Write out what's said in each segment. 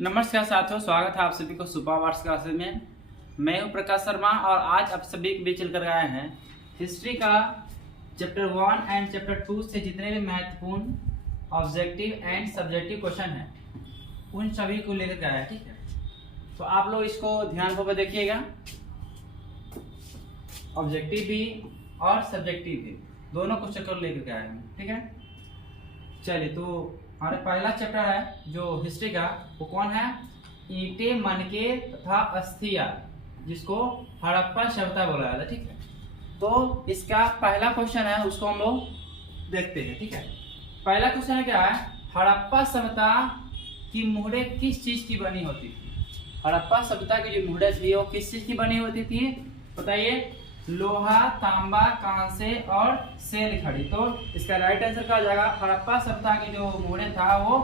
नमस्कार साथियों, स्वागत है आप सभी को सुपर वार्स क्लासेस में। मैं हूं प्रकाश शर्मा और आज आप सभी के बीच चल कर आए हैं हिस्ट्री का चैप्टर 1 एंड चैप्टर 2 से जितने भी महत्वपूर्ण ऑब्जेक्टिव एंड सब्जेक्टिव क्वेश्चन हैं उन सभी को लेकर आया है। ठीक है, तो आप लोग इसको ध्यानपूर्वक देखिएगा। ऑब्जेक्टिव भी और सब्जेक्टिव भी दोनों क्वेश्चन को लेकर के आए हैं। ठीक है, चलिए तो हमारा पहला चैप्टर है जो हिस्ट्री का, वो कौन है? ईंटे, मनके तथा अस्थियां, जिसको हड़प्पा सभ्यता बोला जाता है। ठीक है, तो इसका पहला क्वेश्चन है, उसको हम लोग देखते हैं। ठीक है, पहला क्वेश्चन है क्या है? हड़प्पा सभ्यता की मुहरे किस चीज की बनी होती थी? हड़प्पा सभ्यता की जो मुहरे थी वो किस चीज की बनी होती थी बताइए? लोहा, तांबा, कांसे और सेल खड़ी। तो इसका राइट आंसर क्या हो जाएगा? हड़प्पा सभ्यता की जो मुहरे था वो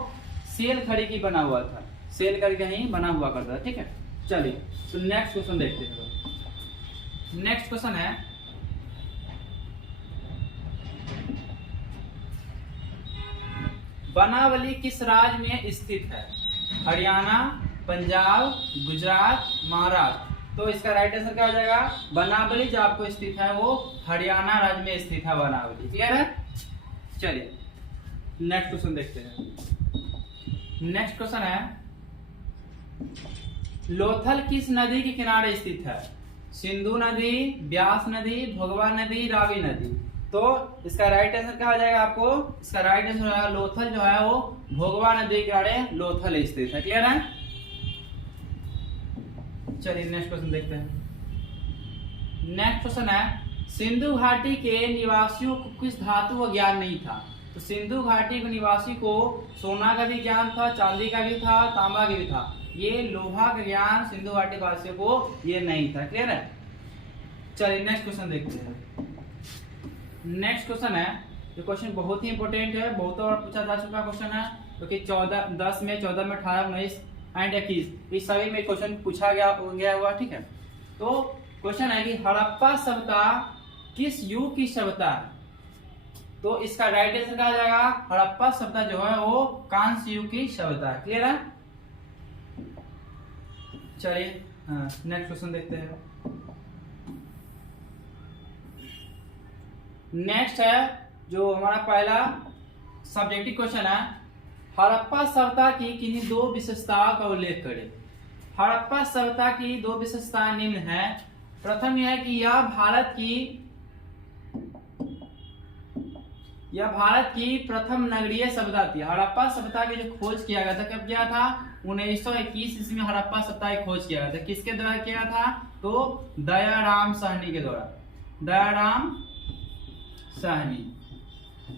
सेल खड़ी की बना हुआ था, सेल खड़ी का ही बना हुआ करता था। ठीक है, चलिए तो नेक्स्ट क्वेश्चन देखते हैं। नेक्स्ट क्वेश्चन है, बनावली किस राज्य में स्थित है? हरियाणा, पंजाब, गुजरात, महाराष्ट्र। तो इसका राइट आंसर क्या हो जाएगा? बनावली जो आपको स्थित है वो हरियाणा राज्य में स्थित है, बनावली। क्लियर है? चलिए नेक्स्ट क्वेश्चन देखते हैं। नेक्स्ट क्वेश्चन है, लोथल किस नदी के किनारे स्थित है? सिंधु नदी, ब्यास नदी, भोगवा नदी, रावी नदी। तो इसका राइट आंसर क्या हो जाएगा आपको? इसका राइट आंसर हो जाएगा लोथल जो है वो भोगवा नदी के किनारे लोथल स्थित है। क्लियर है? चलिए नेक्स्ट क्वेश्चन देखते हैं। नेक्स्ट क्वेश्चन है, सिंधु घाटी के निवासियों को किस धातु का ज्ञान नहीं था? तो सिंधु घाटी के निवासी को सोना का भी ज्ञान था, चांदी का भी था, तांबा का भी था। ये लोहा का ज्ञान सिंधु घाटी वासियों को ये नहीं था। क्लियर है? चलिए नेक्स्ट क्वेश्चन देखते हैं। नेक्स्ट क्वेश्चन है, ये क्वेश्चन बहुत ही इंपॉर्टेंट है, बहुत बार पूछा जा चुका क्वेश्चन है, क्योंकि 10 में 18, 19 एंड 21 इस सभी में क्वेश्चन पूछा गया हुआ। ठीक है, तो क्वेश्चन है कि हड़प्पा सभ्यता किस युग की सभ्यता है? तो इसका राइट आंसर क्या हो जाएगा? हड़प्पा सभ्यता जो है वो कांस्य युग की सभ्यता है। क्लियर है? चलिए नेक्स्ट क्वेश्चन देखते हैं। नेक्स्ट है जो हमारा पहला सब्जेक्टिव क्वेश्चन है, हड़प्पा सभ्यता की किन्हीं दो विशेषताओं का उल्लेख करें। हड़प्पा सभ्यता की दो विशेषताएं निम्न है। प्रथम यह है कि यह भारत की प्रथम नगरीय सभ्यता थी। हड़प्पा सभ्यता की जो खोज किया गया था, कब किया था? 1921 ईस्वी में हड़प्पा सभ्यता की खोज किया गया था। किसके द्वारा किया था? तो दयाराम साहनी के द्वारा, दयाराम साहनी।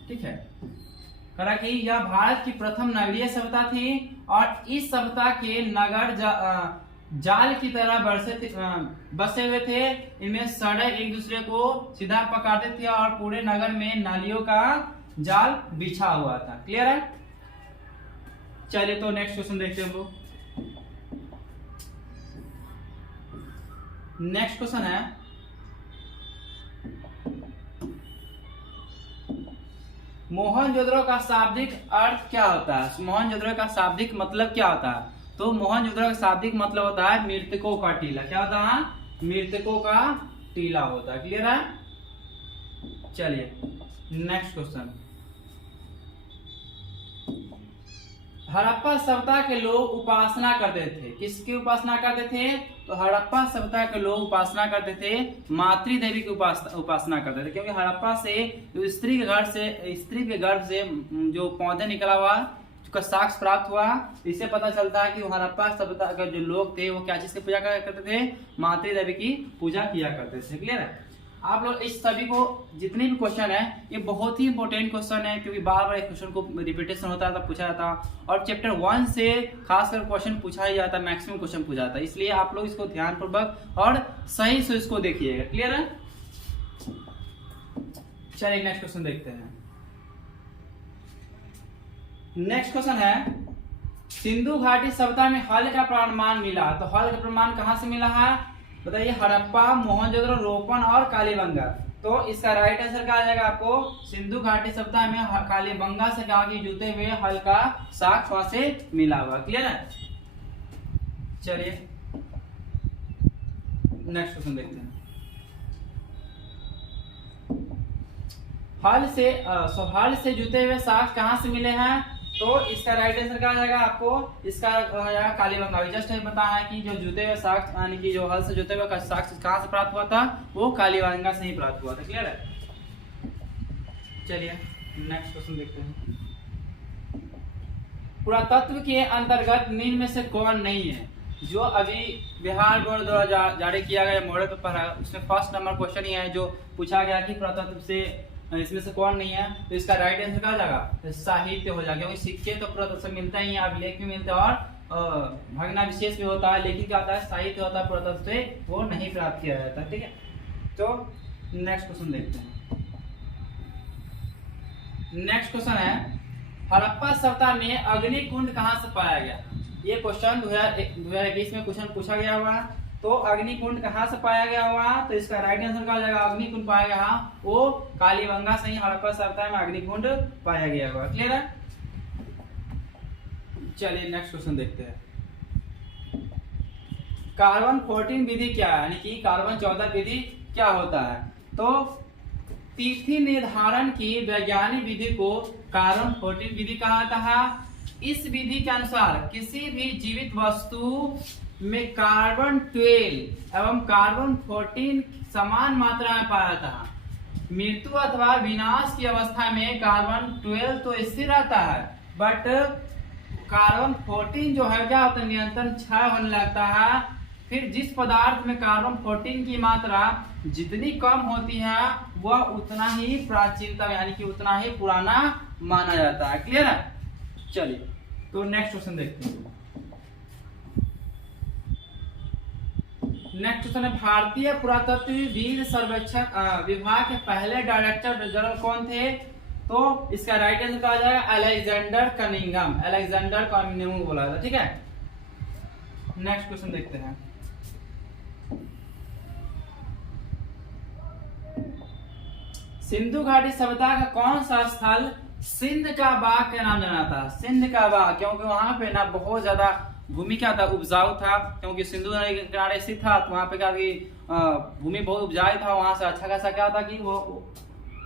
ठीक है, कहा कि यह भारत की प्रथम नगरीय सभ्यता थी और इस सभ्यता के नगर जाल की तरह बसे हुए थे। इनमें सड़क एक दूसरे को सीधा पकड़ते थे और पूरे नगर में नालियों का जाल बिछा हुआ था। क्लियर है? चलिए तो नेक्स्ट क्वेश्चन देखते हैं हम लोग। नेक्स्ट क्वेश्चन है, मोहनजोदड़ो का शाब्दिक अर्थ क्या होता है? मोहनजोदड़ो का शाब्दिक मतलब क्या होता है? तो मोहनजोदड़ो का शाब्दिक मतलब होता है मृतकों का टीला। क्या होता है? मृतकों का टीला होता है। क्लियर है? चलिए नेक्स्ट क्वेश्चन, हड़प्पा सभ्यता के लोग उपासना करते थे। किसकी उपासना करते थे? तो हड़प्पा सभ्यता के लोग उपासना करते थे मातृ देवी की उपासना करते थे, क्योंकि हड़प्पा से स्त्री के गर्भ से जो पौधे निकला हुआ, उसका साक्ष्य प्राप्त हुआ, इससे पता चलता है कि हड़प्पा सभ्यता के जो लोग थे वो क्या चीज की पूजा करते थे? मातृ देवी की पूजा किया करते थे। क्लियर है? आप लोग इस सभी को जितने भी क्वेश्चन है ये बहुत ही इंपॉर्टेंट क्वेश्चन है, क्योंकि बार बार क्वेश्चन को रिपीटेशन होता था, पूछा जाता, और चैप्टर 1 से खासकर क्वेश्चन पूछा ही जाता, मैक्सिमम क्वेश्चन पूछा जाता है। इसलिए आप लोग इसको ध्यानपूर्वक और सही से इसको देखिएगा। क्लियर है? चलिए नेक्स्ट क्वेश्चन देखते हैं। नेक्स्ट क्वेश्चन है, सिंधु घाटी सभ्यता में हल का प्रमाण मिला। तो हल का प्रमाण कहां से मिला है बताइए? हड़प्पा, मोहनजोदड़ो, रोपन और कालीबंगा। तो इसका राइट आंसर क्या आ जाएगा आपको? सिंधु घाटी सभ्यता में कालीबंगा से कहा कि जुते हुए हल का साक्ष्य वहां से मिला हुआ। क्लियर है? चलिए नेक्स्ट क्वेश्चन देखते हैं। हल से जुते हुए साक्ष कहाँ से मिले हैं? तो इसका राइट आंसर क्या आ जाएगा आपको? इसका कालीबंगा। जस्ट बता है कि जो जुते हुए साक्ष यानी कि जो हल से जुते हुए साक्ष कहाँ से प्राप्त हुआ था? वो कालीबंगा से ही प्राप्त हुआ था। क्लियर है? चलिए नेक्स्ट क्वेश्चन देखते हैं। पुरातत्व के अंतर्गत निम्न में से कौन नहीं है? जो अभी बिहार बोर्ड द्वारा जारी किया गया मॉडल पेपर है उसमें फर्स्ट नंबर क्वेश्चन ही है जो पूछा गया कि पुरातत्व से इसमें से कौन नहीं है। तो इसका राइट आंसर क्या हो जाएगा? तो साहित्य हो जाएगा, क्योंकि सिक्के तो पुरातत्व से मिलता ही है, अभिलेख भी मिलता है और भग्ना विशेष भी होता है, लेकिन क्या होता है साहित्य होता है पुरातत्व से वो नहीं प्राप्त किया जाता। ठीक है, तो नेक्स्ट क्वेश्चन देखते हैं। नेक्स्ट क्वेश्चन है हड़प्पा सभ्यता में अग्निकुंड कहाँ से पाया गया? ये क्वेश्चन 2021 में क्वेश्चन पूछा गया हुआ। तो अग्निकुंड कहाँ से पाया गया हुआ? तो इसका राइट आंसर क्या हो जाएगा? अग्निकुंड पाया गया वो कालीबंगा से ही हड़प्पा सभ्यता में अग्निकुंड पाया गया हुआ। क्लियर है? चलिए नेक्स्ट क्वेश्चन देखते हैं। कार्बन 14 विधि क्या है? यानी कि कार्बन 14 विधि क्या होता है? तो तिथि निर्धारण की वैज्ञानिक विधि को कार्बन 14 विधि कहा जाता है। इस विधि के अनुसार किसी भी जीवित वस्तु में कार्बन 12 एवं कार्बन 14 समान मात्रा में पाया जाता है। मृत्यु अथवा विनाश की अवस्था में कार्बन 12 तो स्थिर रहता है, बट कार्बन 14 जो है क्या होता है निरंतर क्षय होने लगता है। फिर जिस पदार्थ में कार्बन 14 की मात्रा जितनी कम होती है वह उतना ही प्राचीनतम यानी कि उतना ही पुराना माना जाता है। क्लियर है? चलिए तो नेक्स्ट क्वेश्चन देखते हैं। नेक्स्ट क्वेश्चन है भारतीय पुरातत्वविद सर्वेक्षण विभाग के पहले डायरेक्टर जनरल कौन थे? तो इसका राइट आंसर क्या आ जाएगा? Alexander Cunningham. अलेक्जेंडर कनिंघम बोला था। ठीक है, नेक्स्ट क्वेश्चन देखते हैं। सिंधु घाटी सभ्यता का कौन सा स्थल सिंध का बाग के नाम जाना था? सिंध का बाग, क्योंकि वहां पे ना बहुत ज्यादा भूमि क्या था उपजाऊ था, क्योंकि सिंधु नदी के किनारे स्थित था। तो वहां पे क्या कि भूमि बहुत उपजाऊ था, वहां से अच्छा खासा क्या था कि वो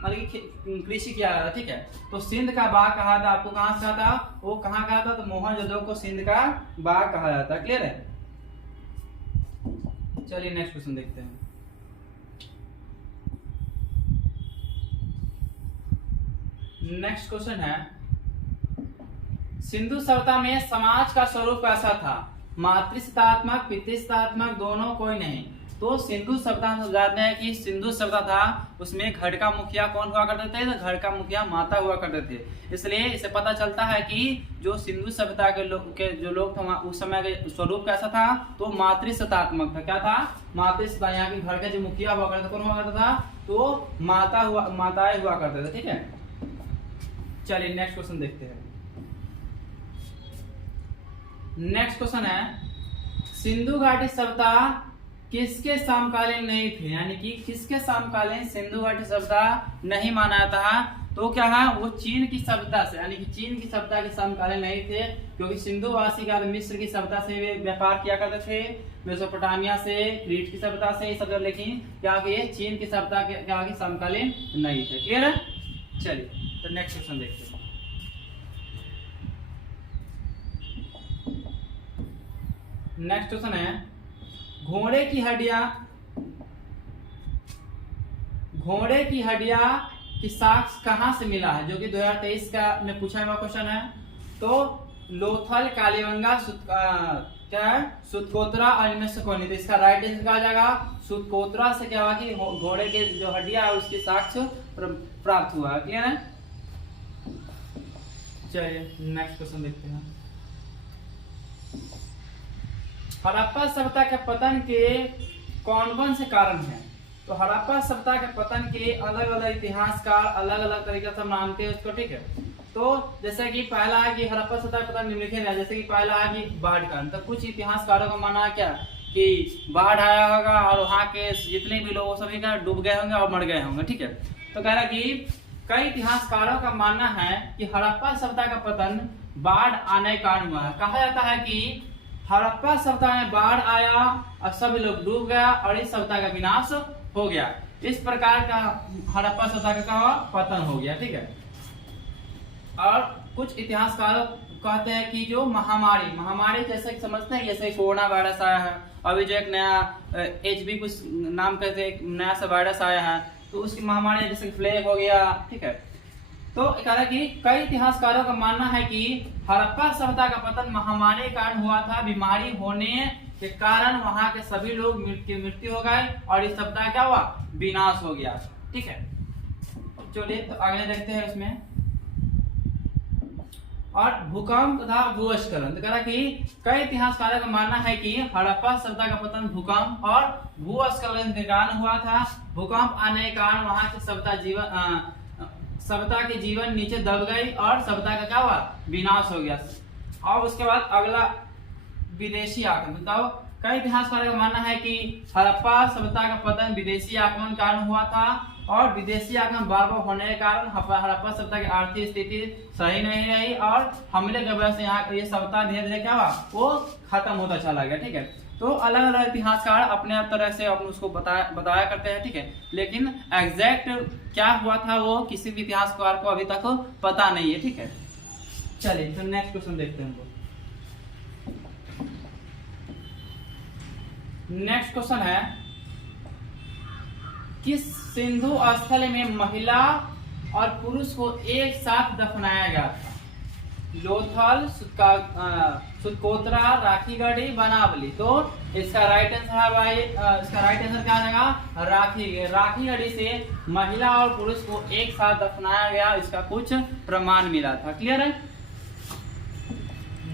मतलब कि कृषि किया जाता। ठीक है, तो सिंध का बाग कहा था। आपको कहाँ से आता? वो कहाँ कहा था? तो मोहनजोदड़ो को सिंध का बाग कहा जाता। क्लियर है? चलिए नेक्स्ट क्वेश्चन देखते हैं। नेक्स्ट क्वेश्चन है सिंधु सभ्यता में समाज का स्वरूप कैसा था? मातृसत्तात्मक, पितृसत्तात्मक, दोनों, कोई नहीं। तो सिंधु सभ्यता हम जानते हैं कि सिंधु सभ्यता था उसमें घर का मुखिया कौन हुआ करते थे? तो घर का मुखिया माता हुआ करते थे। इसलिए इसे पता चलता है कि जो सिंधु सभ्यता के लोग थे उस समय के स्वरूप कैसा था? तो मातृसत्तात्मक था। क्या था? मातृसत्ता। यहाँ के घर के जो मुखिया हुआ करते कौन हुआ करता था? तो माताएं हुआ करते थे। ठीक है, चलिए नेक्स्ट क्वेश्चन देखते हैं। नेक्स्ट क्वेश्चन है सिंधु घाटी सभ्यता किसके समकालीन नहीं थे? यानी कि किसके समकालीन सिंधु घाटी सभ्यता नहीं माना जाता है? तो क्या है? वो चीन की सभ्यता से, यानी कि चीन की सभ्यता के समकालीन नहीं थे, क्योंकि सिंधुवासी का मिस्र की सभ्यता से वे व्यापार किया करते थे, मेसोपोटामिया से, क्रीट की सभ्यता से, ये सब। लेकिन क्या ये चीन की सभ्यता के क्या समकालीन नहीं थे। क्लियर है? चलिए तो नेक्स्ट क्वेश्चन देखते हैं। नेक्स्ट क्वेश्चन है घोड़े की हड्डियां की साक्ष्य कहां से मिला है? जो कि 2023 का में पूछा हुआ क्वेश्चन है। तो लोथल, कालीबंगा, क्या है सुतकोत्रा और इनमें से कौन? तो इसका राइट आंसर क्या आ जाएगा? सुतकोत्रा से क्या हुआ कि घोड़े के जो हड्डियां है उसकी साक्ष्य प्राप्त हुआ है। क्लियर है? चलिए नेक्स्ट क्वेश्चन देखते हैं। हड़प्पा सभ्यता के पतन के कौन कौन से कारण हैं? तो हड़प्पा सभ्यता के पतन के अलग अलग इतिहासकार अलग अलग तरीके से मानते हैं उसको। ठीक है, तो जैसे कि पहला है कि हड़प्पा सभ्यता का पतन निम्नलिखित है। जैसे कि पहला है कि बाढ़ का। तो कुछ इतिहासकारों का मानना है क्या कि बाढ़ आया होगा और वहाँ के जितने भी लोग सभी का डूब गए होंगे और मर गए होंगे। ठीक है, तो कह रहा कि कई इतिहासकारों का मानना है कि हड़प्पा सभ्यता का पतन बाढ़ आने के कारण हुआ है। कहा जाता है कि हड़प्पा सभ्यता में बाढ़ आया और सब लोग डूब गया और इस सभ्यता का विनाश हो गया। इस प्रकार का हड़प्पा सभ्यता का पतन हो गया। ठीक है। और कुछ इतिहासकार कहते हैं कि जो महामारी जैसे समझते हैं, जैसे कोरोना वायरस आया है, अभी जो एक नया HB कुछ नाम कहते हैं, एक नया सा वायरस आया है, तो उसकी महामारी जैसे प्लेग हो गया। ठीक है। तो कह रहा कि कई इतिहासकारों का मानना है कि हड़प्पा सभ्यता का पतन महामारी के कारण हुआ था। बीमारी होने के कारण वहां के सभी लोग की मृत्यु हो गए और इस सभ्यता क्या हुआ, विनाश हो गया। ठीक है। चलिए तो आगे देखते हैं इसमें। और भूकंप तथा भूस्खलन, तो कह रहा कि कई इतिहासकारों का मानना है कि हड़प्पा सभ्यता का पतन भूकंप और भूस्खलन के कारण हुआ था। भूकंप आने के कारण वहां की सभ्यता के जीवन नीचे दब गई और सभ्यता का क्या हुआ, विनाश हो गया। और उसके बाद अगला विदेशी आक्रमण। बताओ, कई इतिहासकारों का मानना है कि हड़प्पा सभ्यता का पतन विदेशी आक्रमण के कारण हुआ था और विदेशी आक्रमण बार बार होने के कारण हड़प्पा सभ्यता की आर्थिक स्थिति सही नहीं रही और हमले की वजह से यहाँ ये सभ्यता धीरे धीरे क्या हुआ, वो खत्म होता चला गया। ठीक है। तो अलग अलग इतिहासकार अपने तरह से अपने उसको बताया करते हैं। ठीक है। लेकिन एग्जैक्ट क्या हुआ था वो किसी भी इतिहासकार को अभी तक पता नहीं है। ठीक है। चलिए तो नेक्स्ट क्वेश्चन देखते हैं। नेक्स्ट क्वेश्चन है, किस सिंधु स्थल में महिला और पुरुष को एक साथ दफनाया गया था? लोथल, सुतकोत्रा, राखीगढ़ी, बनावली। तो इसका राइट आंसर है भाई, इसका राइट आंसर क्या आएगा, राखीगढ़ी से महिला और पुरुष को एक साथ दफनाया गया, इसका कुछ प्रमाण मिला था। क्लियर है।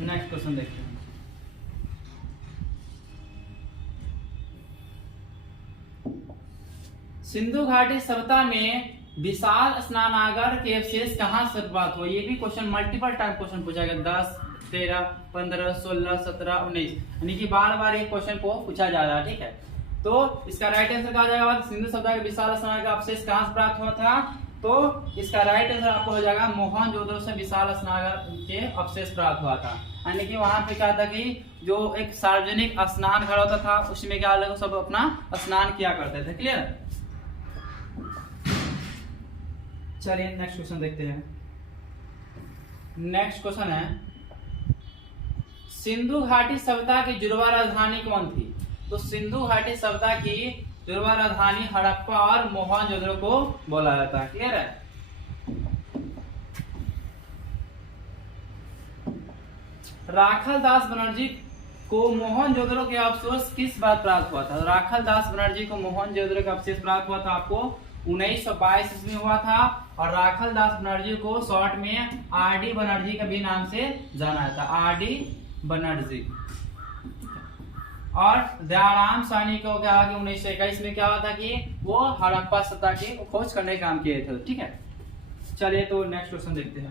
नेक्स्ट क्वेश्चन देखते हैं। सिंधु घाटी सभ्यता में विशाल स्नानागार के अवशेष कहाँ से प्राप्त हुए? ये भी क्वेश्चन मल्टीपल टाइम क्वेश्चन पूछा गया, 10, 13, 15, 16, 17, 19, यानी कि बार बार ये क्वेश्चन को पूछा जा रहा है। ठीक है। तो इसका राइट आंसर कहा जाएगा, सिंधु सभ्यता के विशाल स्नानागार का अवशेष कहाँ से प्राप्त हुआ था? तो इसका राइट आंसर आपको हो जाएगा मोहनजोदड़ो से विशाल स्नानागार के अवशेष प्राप्त हुआ था। यानी कि वहां पे क्या था कि जो एक सार्वजनिक स्नान घर होता था उसमें क्या लोग सब अपना स्नान किया करते थे। क्लियर। चलिए नेक्स्ट क्वेश्चन देखते हैं। नेक्स्ट क्वेश्चन है, सिंधु घाटी सभ्यता की जुड़वा राजधानी कौन थी? तो सिंधु घाटी सभ्यता की जुड़वा राजधानी हड़प्पा और मोहनजोदड़ो को बोला जाता है। क्लियर है। राखल दास बनर्जी को मोहनजोदड़ो के अवशेष किस बात प्राप्त हुआ था? राखल दास बनर्जी को मोहनजोदड़ो का अवशेष प्राप्त हुआ था आपको 1922 ईस्वी में हुआ था। और राखल दास बनर्जी को शॉर्ट में RD बनर्जी के भी नाम से जाना जाता है, RD बनर्जी। और दयाराम साहनी को क्या 1921 में क्या हुआ था कि वो हड़प्पा सभ्यता की खोज करने का काम किए थे। ठीक है। चलिए तो नेक्स्ट क्वेश्चन देखते हैं।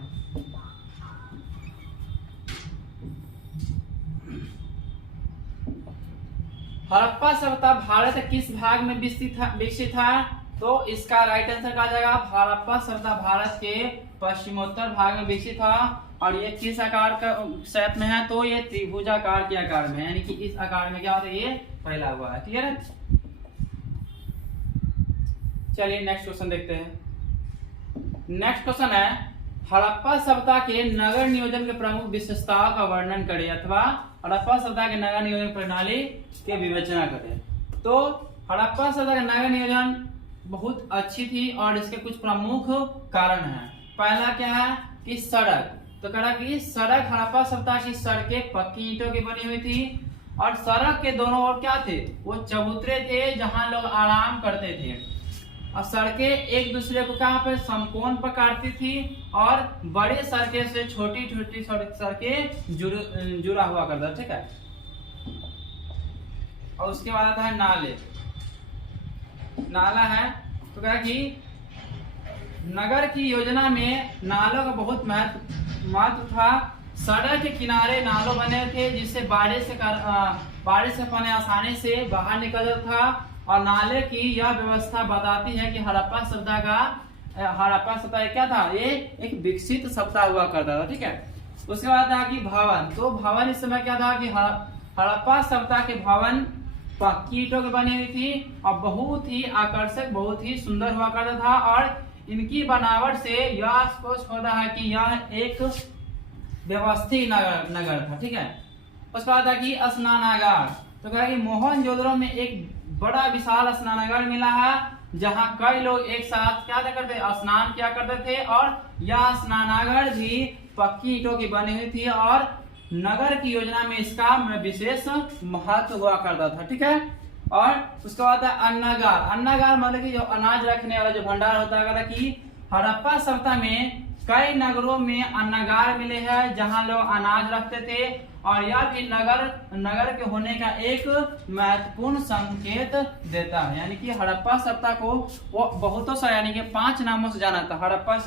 हड़प्पा सभ्यता भारत के किस भाग में विकसित था? तो इसका राइट आंसर कहा जाएगा, हड़प्पा सभ्यता भारत के पश्चिमोत्तर भाग में विकसित था। और ये किस आकार का शेप में है? तो ये त्रिभुजाकार के आकार में, यानी कि इस आकार में क्या होता है, ये फैला हुआ है। क्लियर है। चलिए नेक्स्ट क्वेश्चन देखते हैं। नेक्स्ट क्वेश्चन है, हड़प्पा सभ्यता के नगर नियोजन के प्रमुख विशेषताओं का वर्णन करें अथवा हड़प्पा सभ्यता के नगर नियोजन प्रणाली के विवेचना करें। तो हड़प्पा सभ्यता का नगर नियोजन बहुत अच्छी थी और इसके कुछ प्रमुख कारण हैं। पहला क्या है कि सड़क। तो कहा कि सड़क, हड़प्पा सभ्यता की सड़कें पक्की ईंटों की बनी हुई थी और सड़क के दोनों ओर क्या थे, वो चबूतरे थे जहां लोग आराम करते थे। और सड़कें एक दूसरे को कहाँ पे समकोण पर काटती थी और बड़ी सड़कें से छोटी छोटी सड़कें जुड़ा हुआ करता। ठीक है। और उसके बाद आता है नाले। नाला है तो क्या कि नगर की योजना में नालों का बहुत महत्व था। सड़क के किनारे नालों बने थे जिससे बारिश से पानी आसानी से बाहर निकल जाता था। और नाले की यह व्यवस्था बताती है कि हड़प्पा सभ्यता क्या था, ये एक विकसित सभ्यता हुआ करता था। ठीक है। उसके बाद था कि भवन। तो भवन इस समय क्या था कि हड़प्पा सभ्यता के भवन पक्की ईंटों के बनी हुई थी और बहुत ही आकर्षक, बहुत ही सुंदर हुआ करता था। और इनकी बनावट से यह स्पष्ट होता है कि यह एक व्यवस्थित नगर था। ठीक है, उसके बाद था कि स्नानागार। तो कहा कि मोहनजोदड़ो में एक बड़ा विशाल स्नानागार मिला है जहां कई लोग एक साथ क्या करते, स्नान किया करते थे। और यह स्नानागार भी पक्की ईंटों की बनी हुई थी और नगर की योजना में इसका विशेष महत्व हुआ करता था। ठीक है, और उसके बाद अन्नागार। अन्नागार मतलब कि जो अनाज रखने वाला जो भंडार होता है कि हड़प्पा सभ्यता में कई नगरों में अन्नागार मिले हैं जहां लोग अनाज रखते थे। और यह भी नगर के होने का एक महत्वपूर्ण संकेत देता है। यानी कि हड़प्पा सभ्यता को वो बहुतों सा यानी कि 5 नामों से जाना था। हड़प्पा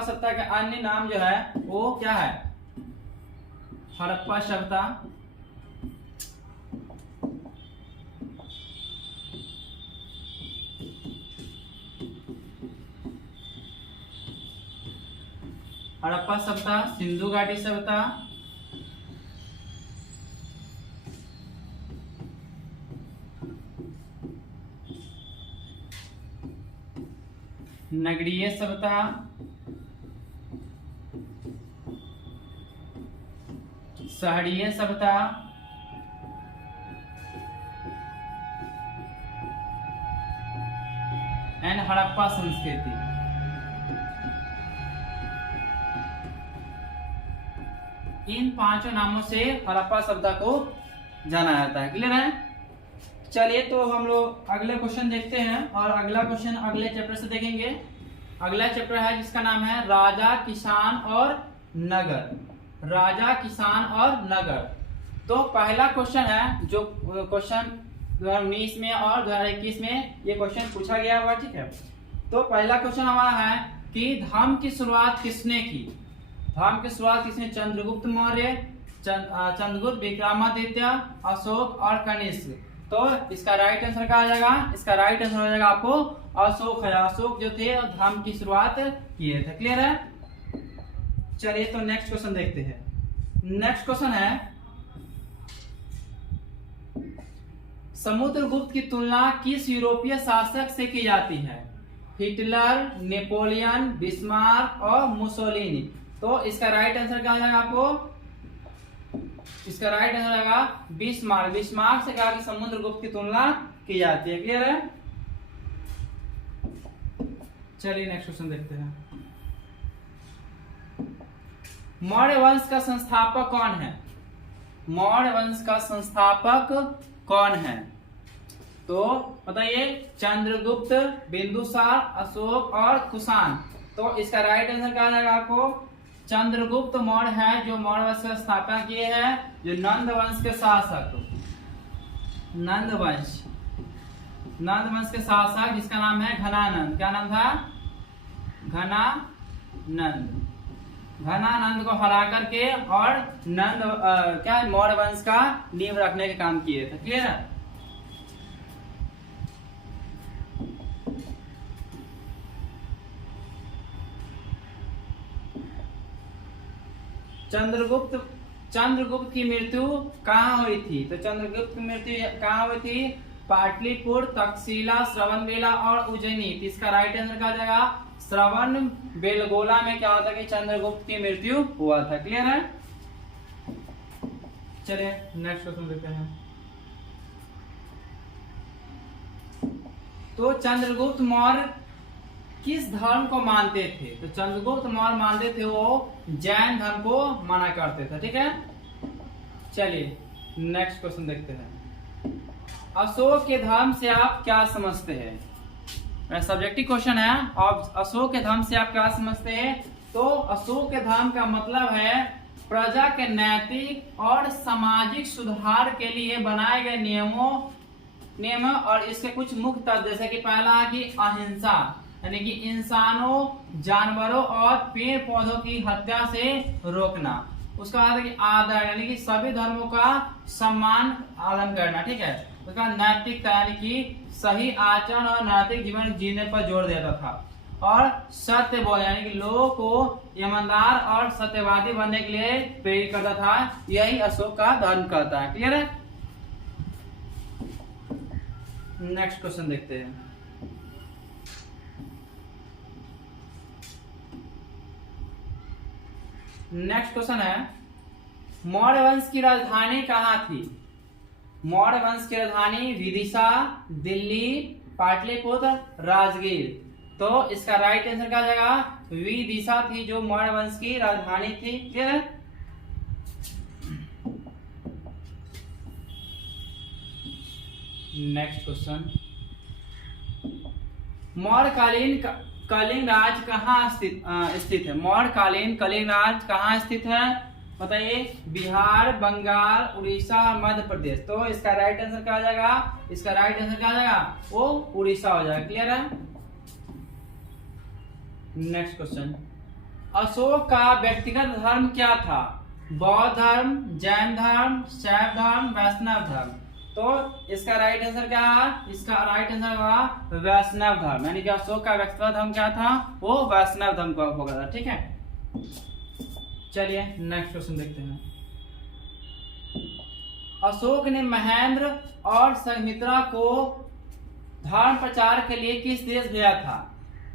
सभ्यता के अन्य नाम जो है वो क्या है, हड़प्पा सभ्यता, हड़प्पा सभ्यता, सिंधु घाटी सभ्यता, नगरीय सभ्यता, शहरीय सभ्यता, एंड हड़प्पा संस्कृति। इन 5 नामों से हड़प्पा सभ्यता को जाना जाता है। क्लियर है? चलिए तो हम लोग अगले क्वेश्चन देखते हैं और अगला क्वेश्चन अगले चैप्टर से देखेंगे। अगला चैप्टर है जिसका नाम है राजा, किसान और नगर। राजा, किसान और नगर। तो पहला क्वेश्चन है जो क्वेश्चन 2019 में और 2021 में ये क्वेश्चन पूछा गया हुआ। ठीक है, तो पहला क्वेश्चन हमारा है कि धर्म की शुरुआत किसने की? धर्म की शुरुआत किसने? चंद्रगुप्त मौर्य, चंद्रगुप्त, विक्रमादित्य, अशोक और कनिष्क। तो इसका राइट आंसर क्या आ जाएगा? इसका राइट आंसर हो जाएगा आपको अशोक है। अशोक जो थे धर्म की शुरुआत किए थे। क्लियर है? चलिए तो नेक्स्ट क्वेश्चन देखते हैं। नेक्स्ट क्वेश्चन है समुद्रगुप्त की तुलना किस यूरोपीय शासक से की जाती है? हिटलर, नेपोलियन, बिस्मार्क और मुसोलिनी। तो इसका राइट आंसर क्या हो जाएगा आपको? इसका राइट आंसर आएगा बिस्मार्क। बिस्मार्क से कहा कि समुद्रगुप्त की तुलना की जाती है। क्लियर है? चलिए नेक्स्ट क्वेश्चन देखते हैं। मौर्य वंश का संस्थापक कौन है? मौर्य वंश का संस्थापक कौन है? तो बताइए, चंद्रगुप्त, बिंदुसार, अशोक और कुषाण। तो इसका राइट आंसर क्या आ जाएगा आपको? चंद्रगुप्त मौर्य है जो मौर्य वंश का स्थापना किए हैं, जो नंद वंश के शासक, नंद वंश के शासक जिसका नाम है घनानंद। क्या नाम था? घनानंद को हरा करके और नंद क्या मौर्य वंश का नींव रखने के काम किए थे। क्लियर है? चंद्रगुप्त की मृत्यु कहाँ हुई थी? तो चंद्रगुप्त की मृत्यु कहाँ हुई थी? पाटलिपुत्र, तक्षशिला, श्रवणबेला और उज्जैनी। तो इसका राइट आंसर क्या जाएगा? श्रवणबेलगोला में क्या होता है कि चंद्रगुप्त की मृत्यु हुआ था। क्लियर है? चलिए नेक्स्ट क्वेश्चन देखते हैं। तो चंद्रगुप्त मौर्य किस धर्म को मानते थे? तो चंद्रगुप्त मौर्य मानते थे वो जैन धर्म को माना करते थे। ठीक है, चलिए नेक्स्ट क्वेश्चन देखते हैं। अशोक के धर्म से आप क्या समझते हैं? सब्जेक्टिव क्वेश्चन है। और अशोक के धर्म से आप क्या समझते हैं? तो अशोक के धर्म का मतलब है प्रजा के नैतिक और सामाजिक सुधार के लिए बनाए गए नियम और इसके कुछ मुख्य तत्व, जैसे कि पहला है कि अहिंसा, यानी कि इंसानों, जानवरों और पेड़ पौधों की हत्या से रोकना। उसका बाद है कि आदर, यानी कि सभी धर्मों का सम्मान पालन करना। ठीक है, उसका नैतिकता, यानी कि सही आचरण और नैतिक जीवन जीने पर जोर देता था। और सत्य बोल, यानी कि लोगों को ईमानदार और सत्यवादी बनने के लिए प्रेरित करता था। यही अशोक का धर्म कहता है। क्लियर है? नेक्स्ट क्वेश्चन देखते हैं। नेक्स्ट क्वेश्चन है, मौर्य वंश की राजधानी कहाँ थी? मौर्य वंश की राजधानी विदिशा, दिल्ली, पाटलिपुत्र, राजगीर। तो इसका राइट आंसर क्या जाएगा? विदिशा थी जो मौर्य वंश की राजधानी थी। क्लियर है? नेक्स्ट क्वेश्चन, मौर्यकालीन कलिंग राज कहाँ स्थित है? मौर्यकालीन कलिंग राज कहाँ स्थित है? बताइए। बिहार, बंगाल, उड़ीसा, मध्य प्रदेश। तो इसका राइट आंसर क्या आ जाएगा? इसका राइट आंसर क्या आ जाएगा? वो उड़ीसा हो जाएगा। क्लियर है? नेक्स्ट क्वेश्चन, अशोक का व्यक्तिगत धर्म क्या था? बौद्ध धर्म, जैन धर्म, शैव धर्म, वैष्णव धर्म। तो इसका राइट आंसर क्या है? इसका राइट आंसर होगा वैष्णव धर्म, यानी कि अशोक का व्यक्तिगत धर्म क्या था? वो वैष्णव धर्म का होगा। ठीक है, चलिए नेक्स्ट क्वेश्चन देखते हैं। अशोक ने महेंद्र और संघमित्रा को धर्म प्रचार के लिए किस देश भेजा था?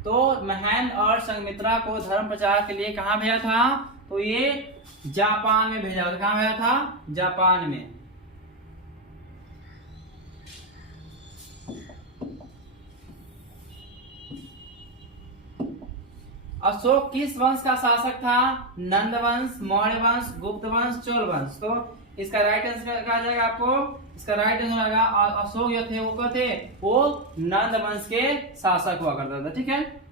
तो महेंद्र और संघमित्रा को धर्म प्रचार के लिए कहाँ भेजा था? तो ये जापान में भेजा था। कहाँ भेजा था? जापान में। अशोक किस वंश का शासक था? नंद वंश, मौर्य वंश, गुप्त वंश, चोल वंश। तो इसका राइट आंसर क्या आ जाएगा आपको? इसका राइट आंसर आएगा अशोक जो थे वो क्या थे? वो नंद वंश के शासक हुआ करता था। ठीक है,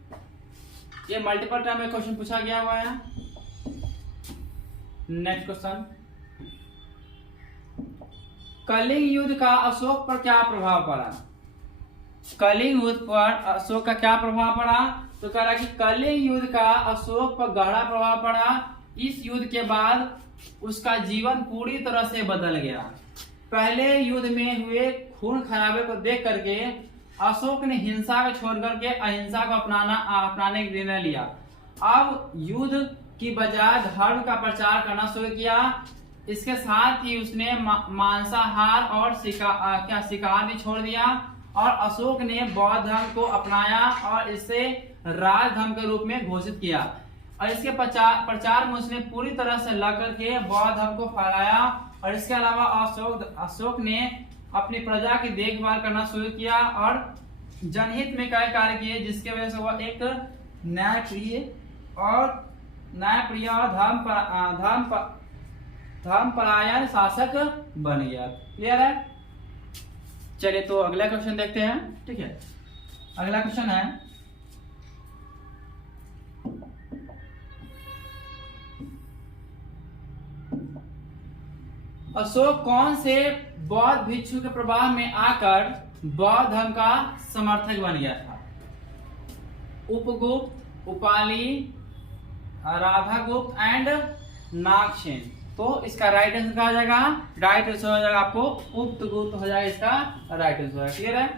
ये मल्टीपल टाइम में क्वेश्चन पूछा गया हुआ है। नेक्स्ट क्वेश्चन, कलिंग युद्ध का अशोक पर क्या प्रभाव पड़ा? कलिंग युद्ध पर अशोक का क्या प्रभाव पड़ा? तो कह रहा कि कलिंग युद्ध का अशोक पर गहरा प्रभाव पड़ा। इस युद्ध के बाद उसका जीवन पूरी तरह से बदल गया। पहले युद्ध में हुए खून खराबे को देख करके अशोक ने हिंसा को छोड़ करके अहिंसा को अपनाने का निर्णय लिया। अब युद्ध की बजाय धर्म का प्रचार करना शुरू किया। इसके साथ ही उसने मांसाहार और शिकार भी छोड़ दिया और अशोक ने बौद्ध धर्म को अपनाया और इसे राज धर्म के रूप में घोषित किया और इसके प्रचार में उसने पूरी तरह से लग करके बौद्ध धर्म को फैलाया। और इसके अलावा अशोक ने अपनी प्रजा की देखभाल करना शुरू किया और जनहित में कई कार्य किए, जिसके वजह से वह एक न्यायप्रिय और धर्मपरायण शासक बन गया। क्लियर है? चलिए तो अगला क्वेश्चन देखते हैं। ठीक है, अगला क्वेश्चन है, अशोक कौन से बौद्ध भिक्षु के प्रभाव में आकर बौद्ध धर्म का समर्थक बन गया था? उपगुप्त, उपाली, राधागुप्त एंड नागसेन। तो इसका राइट आंसर क्या हो जाएगा? राइट आंसर हो जाएगा आपको उपगुप्त हो जाएगा इसका राइट आंसर। क्लियर है?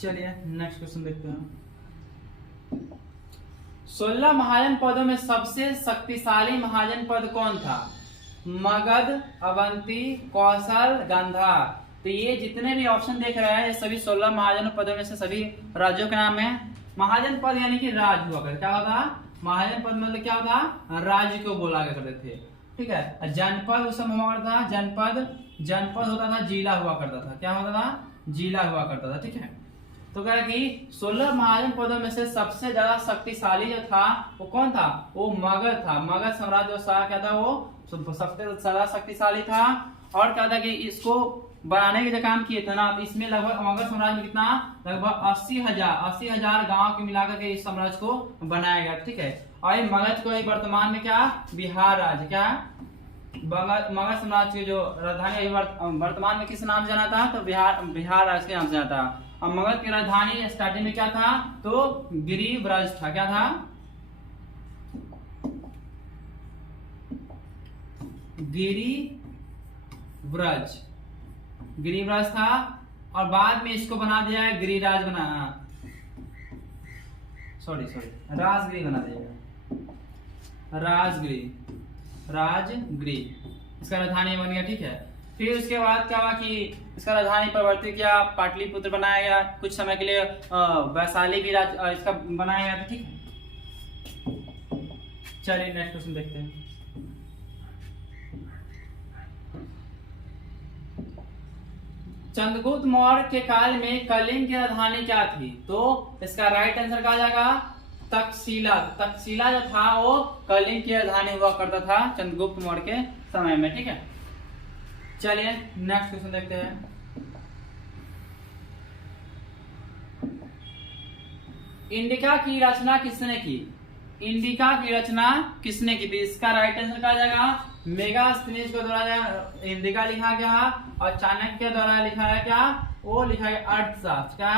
चलिए नेक्स्ट क्वेश्चन देखते हैं। 16 महाजन पदों में सबसे शक्तिशाली महाजन पद कौन था? मगध, अवंती, कौशल, गांधार। तो ये जितने भी ऑप्शन देख रहे हैं ये सभी 16 महाजन पदों में से सभी राज्यों के नाम है। महाजन पद यानी कि राज हुआ करता। क्या होता? महाजन पद मतलब क्या होता? राज्य को बोला करते थे। ठीक है, जनपद उस समय हुआ करता था। जनपद होता था, जिला हुआ करता था। क्या होता था? जिला हुआ करता था। ठीक है, तो कह रहा कि 16 महाजन पदों में से सबसे ज्यादा शक्तिशाली जो था वो कौन था? वो मगध था। मगध साम्राज्य क्या था? वो सबसे ज्यादा शक्तिशाली था। और क्या था कि इसको बनाने के जो काम किए थे ना, इसमें लगभग मगध साम्राज्य में कितना? लगभग 80,000 गांव के मिलाकर के इस साम्राज्य को बनाया गया। ठीक है, और ये मगध को वर्तमान में क्या बिहार राज्य, क्या मगध साम्राज्य की जो राजधानी वर्तमान में किस नाम से जाना था? तो बिहार राज्य के नाम से जाना था। और मगध की राजधानी स्टार्टिंग में क्या था? तो गिरिव्रज था। क्या था? गिरिव्रज था। और बाद में इसको बना दिया है गिरिराज बना, सॉरी राजगिरी बना दिया, राजगिरी इसका राजधानी बन गया। ठीक है, फिर उसके बाद क्या हुआ कि इसका राजधानी परिवर्तित किया, पाटलिपुत्र बनाया गया, कुछ समय के लिए वैशाली भी इसका बनाया गया था। ठीक है, चलिए नेक्स्ट क्वेश्चन देखते हैं। चंद्रगुप्त मौर्य के काल में कलिंग की राजधानी क्या थी? तो इसका राइट आंसर क्या आ जाएगा? तक्षशिला। तक्षशिला जो था वो कलिंग की राजधानी हुआ करता था चंद्रगुप्त मौर्य के समय में। ठीक है, चलिए नेक्स्ट क्वेश्चन देखते हैं। इंडिका की रचना किसने की? इंडिका की रचना किसने की थी? इसका राइट आंसर क्या आ जाएगा? मेगास्थनीज के द्वारा इंडिका लिखा गया और चाणक्य के द्वारा लिखा है क्या? वो लिखा गया अर्थशास्त्र। क्या?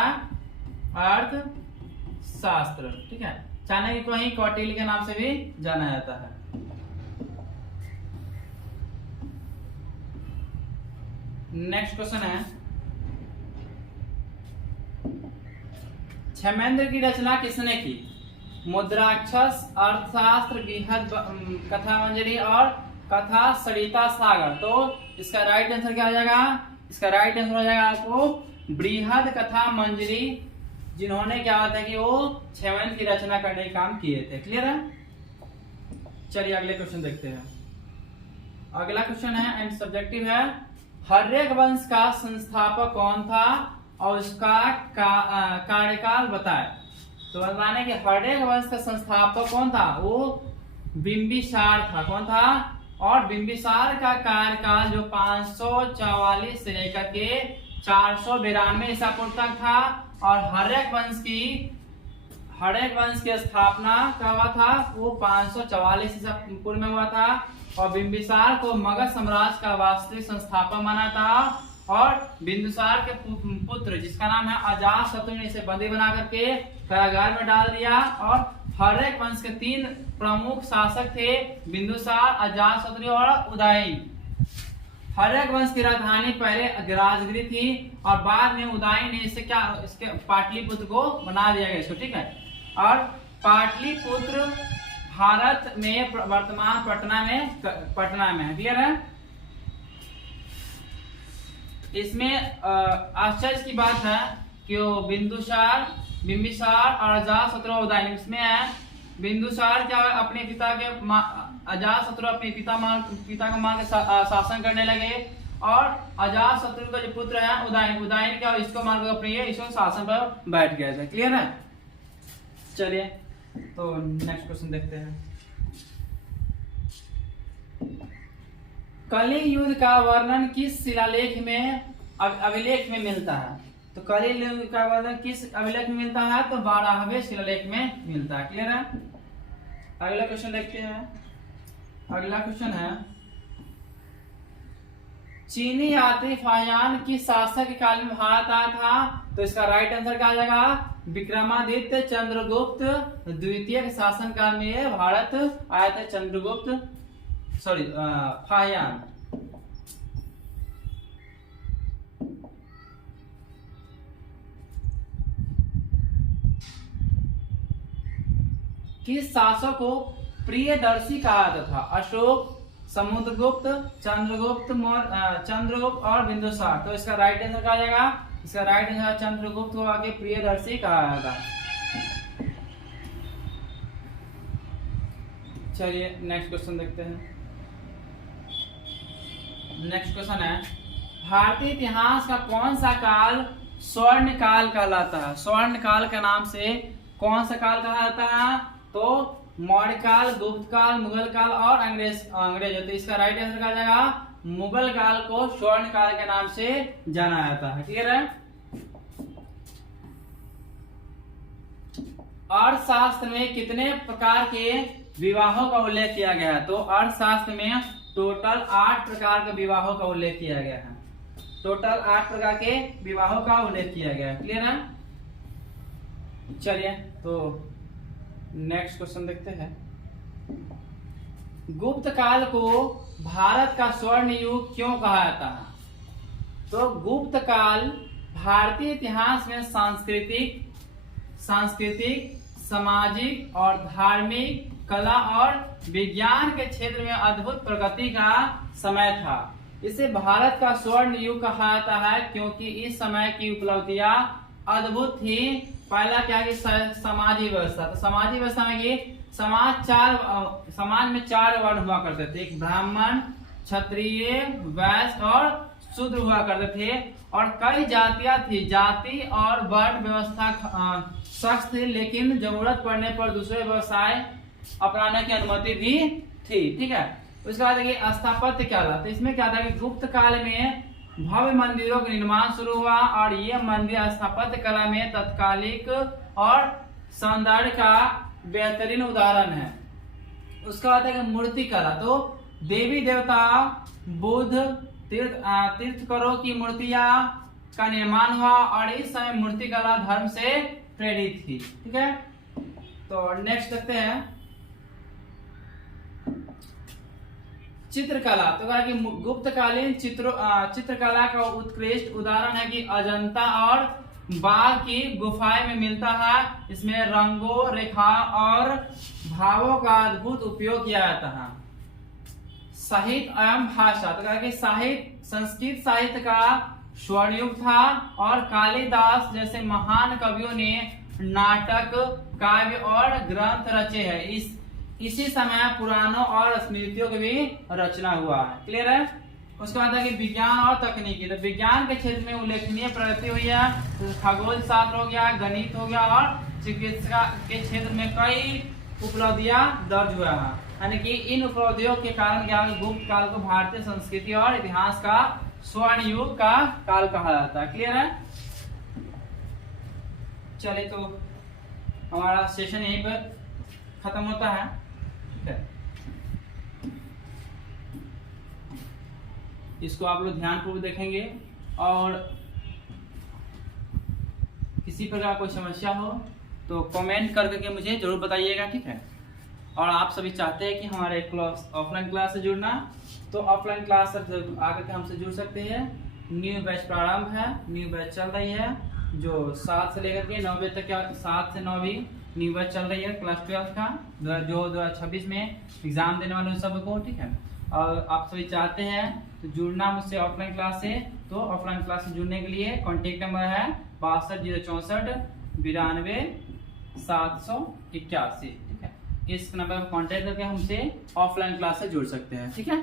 अर्थशास्त्र। ठीक है, चाणक्य को ही कौटिल्य के नाम से भी जाना जाता है। नेक्स्ट क्वेश्चन है, क्षेमेंद्र की रचना किसने की? मुद्राक्षस, अर्थशास्त्र, बृहद कथा मंजरी और कथा सरिता सागर। तो इसका राइट आंसर क्या आ जाएगा? इसका राइट आंसर हो जाएगा आपको बृहद कथा मंजरी, जिन्होंने क्या होता है कि वो क्षेमेंद्र की रचना करने का काम किए थे। क्लियर है? चलिए अगले क्वेश्चन देखते हैं। अगला क्वेश्चन है एंड सब्जेक्टिव है, हर्यक वंश का संस्थापक कौन था और उसका कार्यकाल बताए। तो बताने कि हर्यक वंश का संस्थापक कौन था? वो बिंबिसार था। कौन था? और बिंबिसार का कार्यकाल जो 544 से लेकर के 492 ईसा पूर्व तक था। और हर्यक वंश की स्थापना क्या हुआ था? वो 544 ईसा पूर्व में हुआ था। और बिंबिसार को मगध साम्राज्य का वास्तविक संस्थापक माना था। और बिंदुसार के पुत्र जिसका नाम है अजातशत्रु ने इसे बंदी बना करके कारागार में डाल दिया। और हर्यक वंश के 3 प्रमुख शासक थे, बिंदुसार, अजातशत्रु और उदयन। हर्यक वंश की राजधानी पहले राजगिरी थी और बाद में उदयन ने इसे क्या इसके पाटलिपुत्र को बना दिया गया इसको। ठीक है, और पाटलिपुत्र भारत में वर्तमान पटना में क्लियर है। इसमें आश्चर्य की बात है कि वो बिंबिसार और अजातशत्रु उदयन इसमें है। बिंदुसार क्या अपने पिता के अजातशत्रु अपने पिता को मार के शासन करने लगे। और अजातशत्रु का जो पुत्र है उदयन क्या इसको मार कर अपने इसको शासन पर बैठ गया था। क्लियर है? चलिए तो नेक्स्ट क्वेश्चन देखते हैं। कलिंग युद्ध का वर्णन किस शिलालेख में अभिलेख में मिलता है? तो कलिंग युद्ध का वर्णन किस अभिलेख में मिलता है? तो 12वें शिलालेख में मिलता है। क्लियर है? अगला क्वेश्चन देखते हैं। अगला क्वेश्चन है, चीनी यात्री फाहियान किस शासक के काल में भारत आया था? तो इसका राइट आंसर क्या आ जाएगा? विक्रमादित्य चंद्रगुप्त द्वितीय के शासन काल में भारत आया था फाहियान। किस शासक को प्रियदर्शी कहा जाता था? अशोक, समुद्रगुप्त, चंद्रगुप्त और बिंदुसार। तो इसका राइट आंसर क्या आ जाएगा? इसका राइट आंसर चंद्रगुप्त को आगे प्रियदर्शी कहा जाता। चलिए नेक्स्ट क्वेश्चन देखते हैं। नेक्स्ट क्वेश्चन है, भारतीय इतिहास का कौन सा काल स्वर्ण काल कहलाता है? स्वर्ण काल के नाम से कौन सा काल कहा जाता है? तो मौर्य काल, गुप्त काल, मुगल काल और अंग्रेज। तो इसका राइट आंसर क्या जाएगा? मुगल काल को स्वर्ण काल के नाम से जाना जाता है। क्लियर है? अर्थशास्त्र में कितने प्रकार के विवाहों का उल्लेख किया गया है? तो अर्थशास्त्र में टोटल 8 प्रकार के विवाहों का उल्लेख किया गया है। टोटल 8 प्रकार के विवाहों का उल्लेख किया गया है। क्लियर है? चलिए तो नेक्स्ट क्वेश्चन देखते हैं। गुप्त काल को भारत का स्वर्ण युग क्यों कहा जाता है? तो गुप्त काल भारतीय इतिहास में सांस्कृतिक, सामाजिक और धार्मिक, कला और विज्ञान के क्षेत्र में अद्भुत प्रगति का समय था। इसे भारत का स्वर्ण युग कहा जाता है क्योंकि इस समय की उपलब्धियां अद्भुत थी। पहला क्या है कि सामाजिक व्यवस्था, तो सामाजिक व्यवस्था में कि समाज में 4 वर्ण हुआ करते थे, एक ब्राह्मण, क्षत्रिय, वैश्य और शूद्र हुआ करते थे, और कई जातियां थी। जाति और वर्ण व्यवस्था सख्त थी, लेकिन जरूरत पड़ने पर दूसरे व्यवसाय अपनाने की अनुमति भी थी। ठीक है, उसके बाद देखिए स्थापत्य क्या था। तो इसमें क्या था कि गुप्त काल में भव्य मंदिरों का निर्माण शुरू हुआ, और ये मंदिर स्थापत्य कला में तत्कालिक और सौंदर्य का बेहतरीन उदाहरण है। उसके बाद है मूर्ति कला, तो देवी देवता, बुद्ध, तीर्थंकरों की मूर्तियां का निर्माण हुआ, और इस समय मूर्ति कला धर्म से प्रेरित थी। ठीक है, तो नेक्स्ट देखते हैं चित्रकला। तो कहा कि गुप्तकालीन चित्रकला का उत्कृष्ट उदाहरण है कि अजंता और बाघ की गुफाएं में मिलता है। इसमें रंगों, रेखा और भावों का अद्भुत उपयोग किया जाता है। साहित्य एवं भाषा, तो कहा कि संस्कृत साहित्य का स्वर्णयुग था, और कालिदास जैसे महान कवियों ने नाटक, काव्य और ग्रंथ रचे हैं। इसी समय पुराणों और स्मृतियों की भी रचना हुआ है। क्लियर है। उसके बाद है कि विज्ञान और तकनीकी, तो विज्ञान के क्षेत्र में उल्लेखनीय प्रगति हुई है। तो खगोल शास्त्र हो गया, गणित हो गया, और चिकित्सा के क्षेत्र में कई उपलब्धियां दर्ज हुआ है। यानी कि इन उपलब्धियों के कारण क्या गुप्त काल को भारतीय संस्कृति और इतिहास का स्वर्ण युग का काल कहा जाता है। क्लियर है। चलिए, तो हमारा सेशन यहीं पर खत्म होता है। ठीक है, इसको आप लोग ध्यानपूर्वक देखेंगे, और किसी प्रकार कोई समस्या हो तो कमेंट करके मुझे जरूर बताइएगा। ठीक है, और आप सभी चाहते हैं कि हमारे ऑफलाइन क्लास से जुड़ना, तो ऑफलाइन क्लास से आकर के हमसे जुड़ सकते हैं। न्यू बैच प्रारंभ है, न्यू बैच चल रही है, जो 7 से लेकर के 9 बजे तक, 7 से 9 भी न्यू बैच चल रही है क्लास 12 का, जो 2026 में एग्जाम देने वाले सबको। ठीक है, और आप सभी चाहते हैं तो जुड़ना मुझसे ऑफलाइन क्लास से, तो ऑफलाइन क्लास से जुड़ने के लिए कॉन्टेक्ट नंबर है 62 064 92 781। ठीक है, इस नंबर पर कॉन्टेक्ट करके हमसे ऑफलाइन क्लास से जुड़ सकते हैं। ठीक है,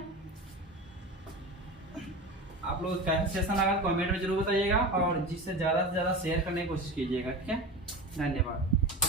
आप लोग कैसा सेशन लगा कमेंट में जरूर बताइएगा, और जिससे ज़्यादा से ज़्यादा शेयर करने की कोशिश कीजिएगा। ठीक है, धन्यवाद।